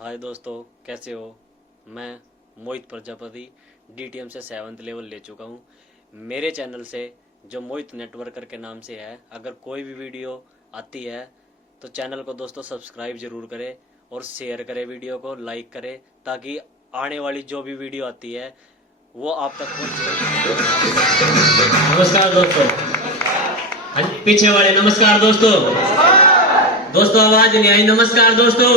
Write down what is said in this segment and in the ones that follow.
हाय दोस्तों, कैसे हो। मैं मोहित प्रजापति डीटीएम से 7th लेवल ले चुका हूँ। मेरे चैनल से जो मोहित नेटवर्कर के नाम से है, अगर कोई भी वीडियो आती है तो चैनल को दोस्तों सब्सक्राइब ज़रूर करें और शेयर करें, वीडियो को लाइक करें, ताकि आने वाली जो भी वीडियो आती है वो आप तक पहुँचे। नमस्कार दोस्तों। पीछे वाले नमस्कार दोस्तों। दोस्तों आवाज नहीं आई। नमस्कार दोस्तों।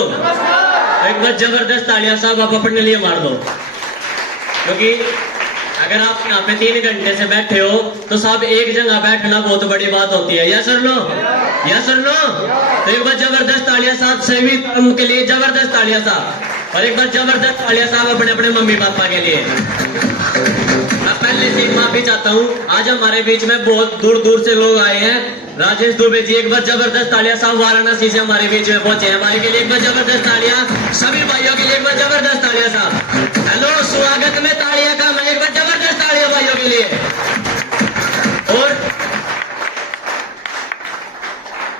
एक बार जबरदस्त तालियां साहब आप अपने लिए मार दो, क्योंकि अगर आप यहाँ पे 3 घंटे से बैठे हो तो साहब एक जगह बैठना बहुत बड़ी बात होती है। यस और नो? यस और नो? तो एक बार जबरदस्त तालियां साहब सभी के लिए, जबरदस्त तालियां साहब, और एक बार जबरदस्त तालियां साहब अपने अपने मम्मी पापा के लिए। मैं पहले से माफी चाहता हूँ, आज हमारे बीच में बहुत दूर दूर से लोग आए हैं। राजेश दुबे जी, एक बार जबरदस्त तालियां साहब वाराणसी से हमारे बीच में पहुंचे हैं। हमारे के लिए एक बार जबरदस्त तालियां, सभी भाइयों के लिए एक बार जबरदस्त तालियां साहब। हेलो, स्वागत में तालियां का मैं एक बार जबरदस्त तालियां भाइयों के लिए। और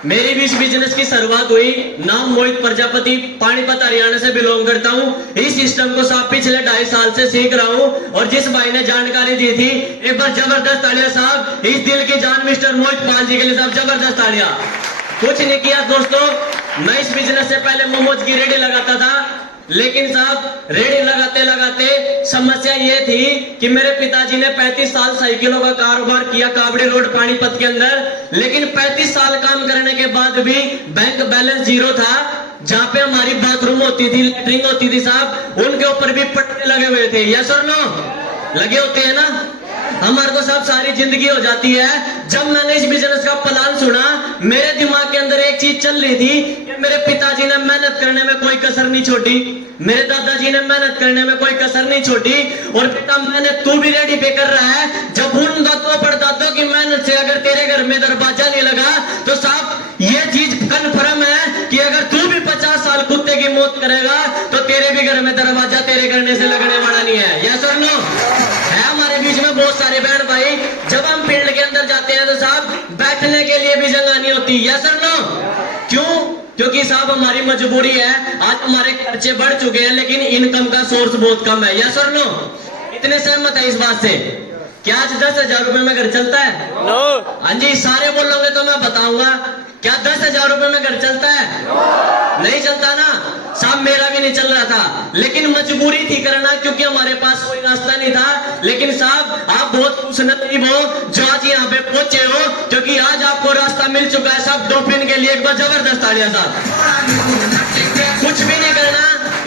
मेरी भी इस बिजनेस की शुरुआत हुई, नाम मोहित प्रजापति, पानीपत हरियाणा से बिलोंग करता हूं। इस सिस्टम को साहब पिछले 2.5 साल से सीख रहा हूं, और जिस भाई ने जानकारी दी थी, एक बार जबरदस्त तालियां साहब। इस दिल की जान मिस्टर मोहित पाल जी के लिए साहब जबरदस्त तालियां। कुछ नहीं किया दोस्तों, मैं इस बिजनेस से पहले मोमोज की रेडी लगाता था, लेकिन साहब रेडी लगाते लगाते समस्या ये थी कि मेरे पिताजी ने 35 साल साइकिलों का कारोबार किया कावड़ी रोड पानीपत के अंदर, लेकिन 35 साल काम करने के बाद भी बैंक बैलेंस 0 था। जहां पे हमारी बाथरूम होती थी, लेटरिंग होती थी साहब, उनके ऊपर भी पट्टे लगे हुए थे। यस और नो? लगे होते हैं ना? हमारे को साहब सारी जिंदगी हो जाती है। जब मैंने इस बिजनेस का प्लान सुना, मेरे दिमाग के अंदर एक चीज चल रही थी कि मेरे पिताजी ने मेहनत करने में कोई कसर नहीं छोड़ी, मेरे दादाजी ने मेहनत करने में कोई कसर नहीं छोड़ी, और बेटा मेहनत तू भी रेडी पे कर रहा है। जब उन दादों परदादों की मेहनत से अगर तेरे घर में दरवाजा नहीं लगा, तो साहब ये चीज कन्फर्म है कि अगर तू भी 50 साल कुत्ते की मौत करेगा तो तेरे भी घर में दरवाजा तेरे करने से लगने वाला नहीं है। यस और नो? है हमारे बीच में बहुत सारे बहन भाई, जब हम फील्ड के अंदर जाते हैं तो साहब बैठने के लिए भी जगह नहीं होती। यस और नो? क्यों? क्योंकि साहब हमारी मजबूरी है। आज हमारे खर्चे बढ़ चुके हैं, लेकिन इनकम का सोर्स बहुत कम है। यस और नो? इतने सहमत है इस बात से? क्या आज 10,000 रुपए में घर चलता है? नो। हाँ जी, सारे बोलोगे तो मैं बताऊंगा। क्या 10,000 रुपए में घर चलता है? नहीं चलता ना साहब, मेरा भी नहीं चल रहा था, लेकिन मजबूरी थी करना, क्योंकि हमारे पास कोई रास्ता नहीं था। लेकिन साहब आप बहुत खुशनसीब हो जो आज यहाँ पे पहुंचे हो, क्योंकि आज आपको रास्ता मिल चुका है साहब। डॉल्फिन के लिए एक बार जबरदस्त तालियां साहब। कुछ भी नहीं करना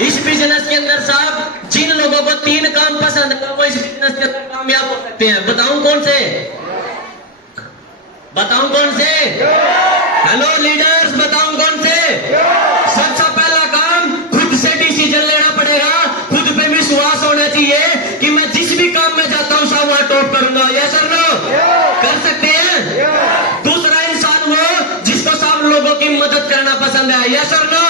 इस बिजनेस के अंदर साहब। जिन लोगों को 3 काम पसंद है वो इस बिजनेस के अंदर कामयाब हो सकते हैं। बताऊं कौन से? बताऊं कौन से? हेलो लीडर्स, बताऊं कौन से? सबसे पहला काम, खुद से डिसीजन लेना पड़ेगा, खुद पे विश्वास होना चाहिए कि मैं जिस भी काम में जाता हूं साहब वहां टॉप करूंगा। यस और नो? कर सकते हैं? दूसरा इंसान वो जिसको साहब लोगों की मदद करना पसंद है। यस और नो?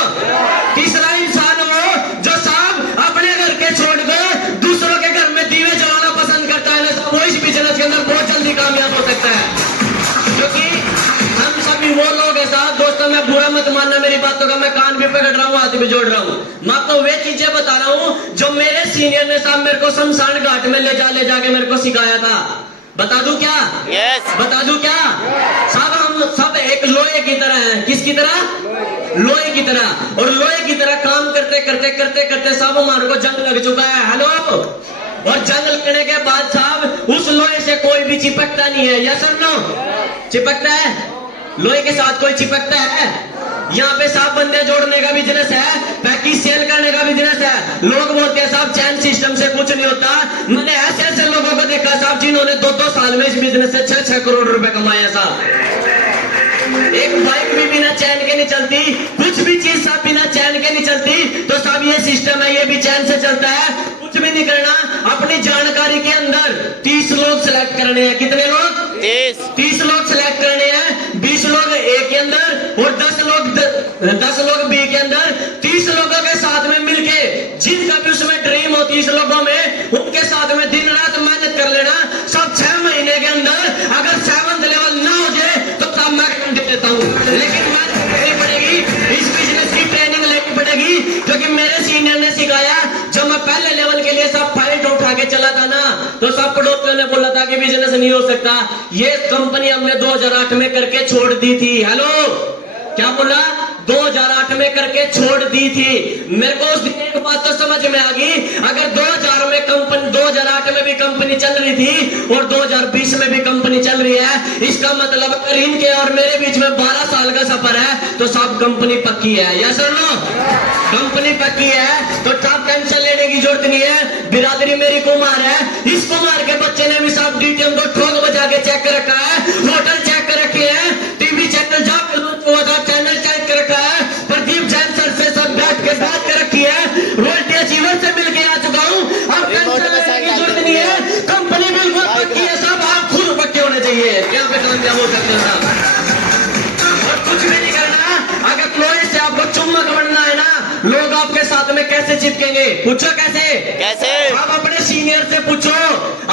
तीसरा इंसान वो जो साहब अपने घर के छोड़कर दूसरों के घर में दीवे जलाना पसंद करता है ना, वो इस बिजनेस के अंदर बहुत जल्दी कामयाब हो सकता है। क्योंकि हम सभी वो लोग हैं साहब। दोस्तों मैं बुरा मत मानना मेरी बातों का, मैं कान भी पकड़ रहा हूँ, हाथ भी जोड़ रहा हूँ। मैं आपको वे चीजें बता रहा हूँ जो मेरे सीनियर ने साहब मेरे को शमशान घाट में ले जाके मेरे को सिखाया था। बता दूं क्या? yes. बता दूं क्या? साहब हम सब एक लोहे की तरह हैं। किसकी तरह? लोहे की तरह। और लोहे की तरह काम करते करते करते करते साहब हमारे को जंग लग चुका है। हेलो? और जंग लगने के बाद साहब उस लोहे से कोई भी चिपकता नहीं है। यस और नो? चिपकता है? लोहे के साथ कोई चिपकता है? यहाँ पे साहब बंदे जोड़ने का बिजनेस है, पैकेज सेल करने का बिजनेस है। लोग बोलते हैं साहब चैन सिस्टम से कुछ नहीं होता। मैंने ऐसे ऐसे लोगों को देखा साहब जिन्होंने 2-2 साल में इस बिजनेस से 6-6 करोड़ रुपए कमाया साहब। एक बाइक भी बिना चैन के नहीं चलती, कुछ भी चीज साहब बिना चैन के नहीं चलती। तो साहब ये सिस्टम है, ये भी चैन से चलता है। कुछ भी नहीं करना, अपनी जानकारी के अंदर 30 लोग सिलेक्ट करने हैं। कितने लोग? 30 लोग सिलेक्ट करने हैं। 20 लोग ए के अंदर और 10 लोग बी के अंदर। 30 लोगों के साथ में मिलके जिनका भी उसमें ड्रीम हो 30 लोगों में, उनके साथ में दिन रात मेहनत कर लेना। सब 6 महीने के अंदर अगर 7th लेवल ना हो जाए तो तब मैं दे देता हूँ, लेकिन मेहनत करनी पड़ेगी। इस बिजनेस की ट्रेनिंग लेनी पड़ेगी, क्योंकि मेरे सीनियर आगे बिजनेस नहीं हो सकता। ये कंपनी हमने 2008 में करके छोड़ दी थी। हेलो, क्या बोला? 2008 में करके छोड़ दी थी। मेरे को उस दिन एक बात तो समझ में आ गई, अगर 2008 में भी कंपनी चल रही थी और 2020 में भी कंपनी चल रही है, इसका मतलब अगर इनके और मेरे बीच में 12 साल का सफर है तो सब कंपनी पक्की है। यस और नो? कंपनी पक्की है तो सब टेंशन लेने की जरूरत नहीं है। बिरादरी मेरी कुमार है, इस कुमार के बच्चे ने भी सब डीटीएम को ठोक बजा के चेक कर रखा है, होटल चेक कर रखे हैं, टीवी चैनल चैनल चेक कर रखा है, प्रदीप जैन सर से सब बैठ के बात कर रखी है, रोयल्टी अचीवर से मिलके आ चुका हूं। अब टेंशन लेने की जरूरत नहीं है, कंपनी बिल्कुल पक्की है। सब आप खुद पक्के होने चाहिए, क्या पे कामयाब हो सकते हैं साहब। और कुछ भी नहीं करना, अगर लोहे से आपको चुम्बक बनना है ना, लोग आपके साथ में कैसे चिपकेंगे? पूछो कैसे? कैसे? आप अपने सीनियर से पूछो,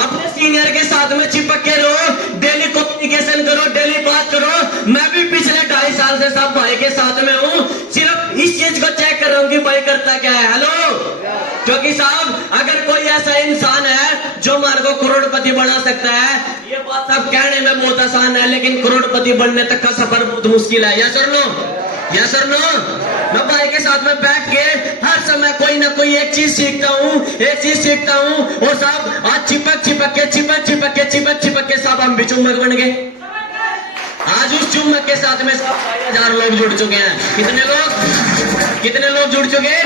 अपने सीनियर के साथ में चिपक के रहो, डेली कम्युनिकेशन करो, डेली बात करो। मैं भी पिछले 2.5 साल से सब भाई के साथ में हूँ, सिर्फ इस चीज को चेक कर रहा हूँ कि भाई करता क्या है। हेलो, क्योंकि साहब अगर कोई ऐसा इंसान है जो हमारे को करोड़पति बना सकता है, ये बात सब कहने में बहुत आसान है, लेकिन करोड़पति बनने तक का सफर बहुत मुश्किल है। यस और नो? यस और नो? मैं भाई के साथ में बैठ के हर समय कोई ना कोई एक चीज सीखता हूँ और साहब आज चिपक चिपक के साहब हम भी चुम्बक बन गए। आज उस चुम्बक के साथ में 1000 लोग जुड़ चुके हैं। कितने लोग जुड़ चुके?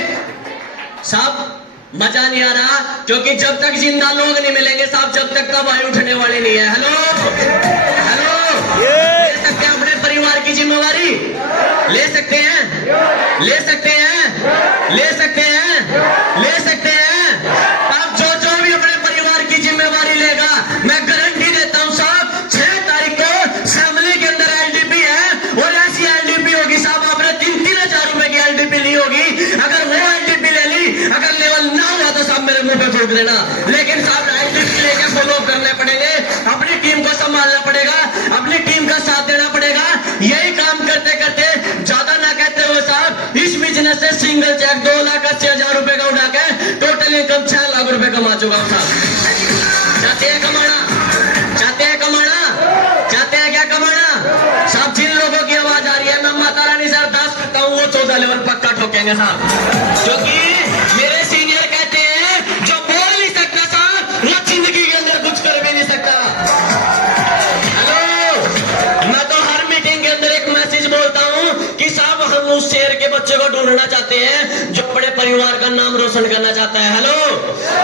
साहब मजा नहीं आ रहा, क्योंकि जब तक जिंदा लोग नहीं मिलेंगे साहब, जब तक तबाही उठने वाली नहीं है। हेलो, ले सकते हैं अपने परिवार की जिम्मेवारी? ले सकते हैं? अब जो भी अपने परिवार की जिम्मेवारी लेगा, मैं गारंटी देता हूं साहब, 6 तारीख को असेंबली के अंदर एलडीपी है, और ऐसी एलडीपी होगी साहब, आपने 3-3 हजार रुपए की एलडीपी ली होगी। अगर वो एलडीपी ले ली, अगर लेवल ना हुआ तो साहब मेरे मुंह पे फूंक देना, लेकिन साहब एलडीपी लेके फॉलो करने पड़ेंगे, अपनी टीम को संभालना पड़ेगा, अपनी टीम का साथ देना पड़ेगा। यही काम करते करते, ज्यादा ना कहते हुए साहब, इस बिजनेस से सिंगल चेक 2,80,000 रुपए का उठा के टोटल इनकम 6 लाख रुपए कमा चुका हूं साहब। चाहते हैं क्या कमाना? साहब जिन लोगों की आवाज आ रही है, मैं माता रानी से अरदास करता हूँ, वो 14 लेवल पक्का ठोकेंगे साहब, क्योंकि मेरे सीनियर कहते हैं जो बोल नहीं सकता साहब, वो जिंदगी के अंदर कुछ कर भी नहीं सकता। हेलो, मैं तो हर मीटिंग के अंदर एक मैसेज बोलता हूँ कि साहब हम उस शेर के बच्चे को ढूंढना चाहते हैं जो बड़े परिवार का नाम रोशन करना चाहता है। हेलो,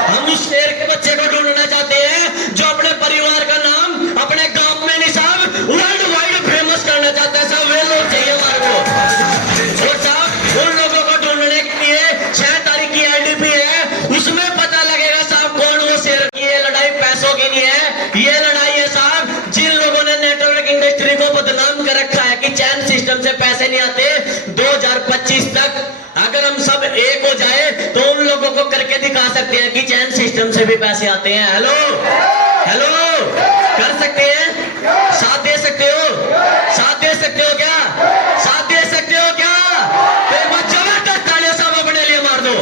हम उस शेर के बच्चे को ढूंढना चाहते हैं जो अपने परिवार का नाम अपने गांव में नहीं साहब वर्ल्ड वाइड फेमस करना चाहता है। साहब वे लोग चाहिए हमारे को, और साहब उन लोगों को ढूंढने के लिए 6 तारीख की एलडीपी है, उसमें पता लगेगा साहब कौन वो शेर। ये लड़ाई पैसों की नहीं है, ये लड़ाई है साहब जिन लोगों ने नेटवर्क इंडस्ट्री को बदनाम कर रखा है कि चैन सिस्टम से पैसे नहीं आते। 2025 तक अगर हम सब एक हो जाए तो उन लोगों को करके दिखा सकते हैं कि चैन सिस्टम से भी पैसे आते हैं। हेलो, कर सकते हैं? साथ दे सकते हो क्या? तो एक बार जबरदस्त तालियां सब अपने लिए मार दो।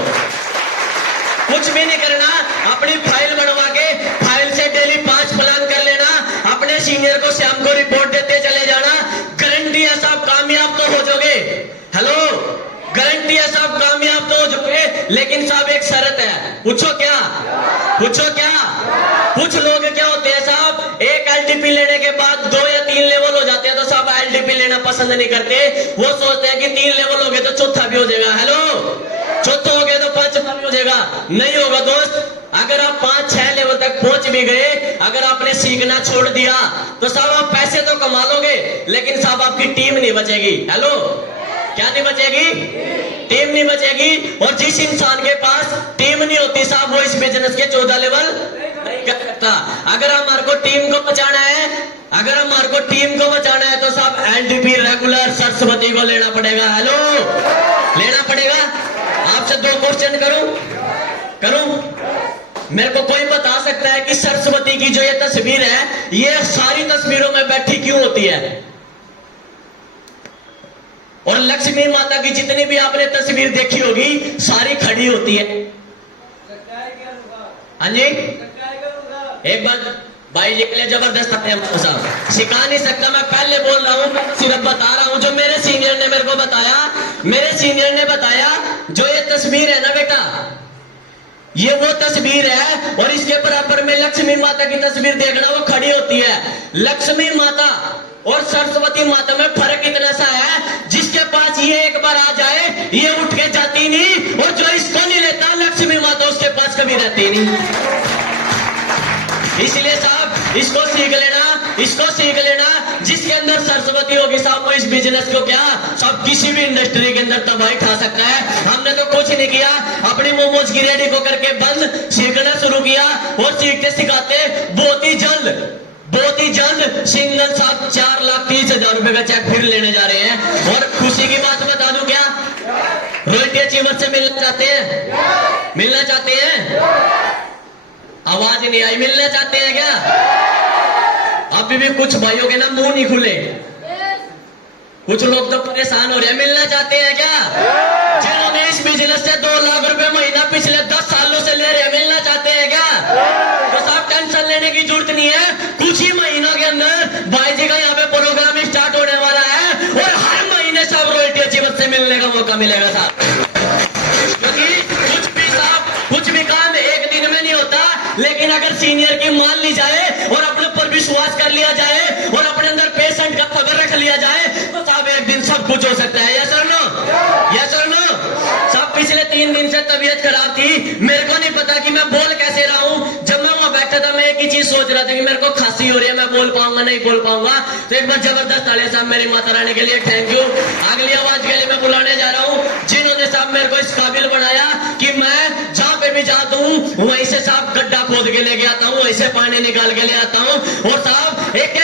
कुछ भी नहीं करना, अपनी फाइल बनवा के फाइल से डेली 5 प्लान कर लेना, अपने सीनियर को शाम को रिपोर्ट देते चले जाना। गारंटी है साहब कामयाब तो हो जाओगे। हेलो, गारंटी है साहब कामयाब तो हो जाओगे, लेकिन साहब एक शर्त है। पूछो क्या? कुछ लोग क्या होते हैं साहब, एक एलडीपी लेने के बाद 2 या 3 लेवल हो जाते हैं तो साहब एलडीपी लेना पसंद नहीं करते। वो सोचते हैं कि 3 लेवल हो गए तो चौथा भी हो जाएगा। हेलो, चौथा हो गया तो 5वां भी हो जाएगा। नहीं होगा दोस्त, अगर आप 5-6 लेवल तक पहुंच भी गए, अगर आपने सीखना छोड़ दिया तो साहब आप पैसे तो कमा लोगे, लेकिन साहब आपकी टीम नहीं बचेगी। हेलो, क्या नहीं बचेगी? टीम नहीं बचेगी। और जिस इंसान के पास टीम नहीं होती साहब, वो इस बिजनेस के 14 लेवल नहीं कर सकता। अगर हमारे को टीम को बचाना है तो साहब एलडीपी रेगुलर सरस्वती को लेना पड़ेगा। हेलो, लेना पड़ेगा। आपसे 2 क्वेश्चन करूं? मेरे को कोई बता सकता है कि सरस्वती की जो ये तस्वीर है, ये सारी तस्वीरों में बैठी क्यों होती है? और लक्ष्मी माता की जितनी भी आपने तस्वीर देखी होगी, सारी खड़ी होती है। हाँ जी, एक बार भाई जी के लिए जबरदस्त है साहब, सिखा नहीं सकता, मैं पहले बोल रहा हूँ, सिर्फ बता रहा हूँ जो मेरे सीनियर ने मेरे को बताया। मेरे सीनियर ने बताया जो ये तस्वीर है ना बेटा, ये वो तस्वीर है और इसके बराबर में लक्ष्मी माता की तस्वीर देखना, वो खड़ी होती है। लक्ष्मी माता और सरस्वती माता में फर्क इतना सा है, जिसके पास ये एक बार आ जाए ये उठ के जाती नहीं, और जो इसको नहीं लेता लक्ष्मी माता उसके पास कभी रहती नहीं। इसलिए साहब इसको सीख लेना, इसको सीख लेना। जिसके अंदर सरस्वती होगी साहब, वो इस बिजनेस को क्या सब किसी भी इंडस्ट्री के अंदर तबाही खा सकता है। हमने तो कुछ नहीं किया, अपनी मोमोज की रेडी को करके बंद, सीखना शुरू किया और सीखते सिखाते बहुत ही जल्द सिंगल साहब 4,30,000 रुपए का चेक फिर लेने जा रहे हैं। और खुशी की बात बता दूं क्या, रॉयल्टी अचीवर से मिलना चाहते हैं? मिलना चाहते हैं? आवाज नहीं आई, मिलना चाहते हैं क्या? अभी भी कुछ भाइयों के ना मुंह नहीं खुले, कुछ लोग तो परेशान हो रहे हैं। मिलना चाहते हैं क्या? जिन्होंने इस बिजनेस से 2 लाख रुपए महीना पिछले 10 सालों से ले रहे हैं, मिलना चाहते हैं क्या? तो साहब टेंशन लेने की जरूरत नहीं है, कुछ ही महीनों के अंदर भाई जी का यहाँ पे प्रोग्राम स्टार्ट होने वाला है और हर महीने साहब रॉयल्टी अचीवर से मिलने का मौका मिलेगा साहब। क्योंकि कुछ भी काम एक दिन में नहीं होता, लेकिन अगर सीनियर की मान ली जाए और अपने ऊपर विश्वास कर लिया जाए और अपने अंदर पेशेंट का खबर रख लिया जाए तो साहब एक दिन सब कुछ हो सकता है। यस और नो? यस और नो? साहब पिछले 3 दिन से तबीयत खराब थी, मेरे को नहीं पता कि मैं बोल कैसे रहा हूं। जब मैं वहां बैठा था मैं एक ही चीज सोच रहा था कि मेरे को खांसी हो रही है, मैं बोल पाऊंगा नहीं बोल पाऊंगा। तो एक बार जबरदस्त तालियां साहब मेरी माता रानी के लिए, थैंक यू। अगली आवाज के लिए मैं बुलाने जा रहा हूं जिन्होंने साहब मेरे को इस काबिल बनाया कि मैं जहां पे भी जाता हूं वहीं से साहब गड्ढा खोद के लेके आता हूं, वहीं से पानी निकाल के ले आता हूं। और साहब एक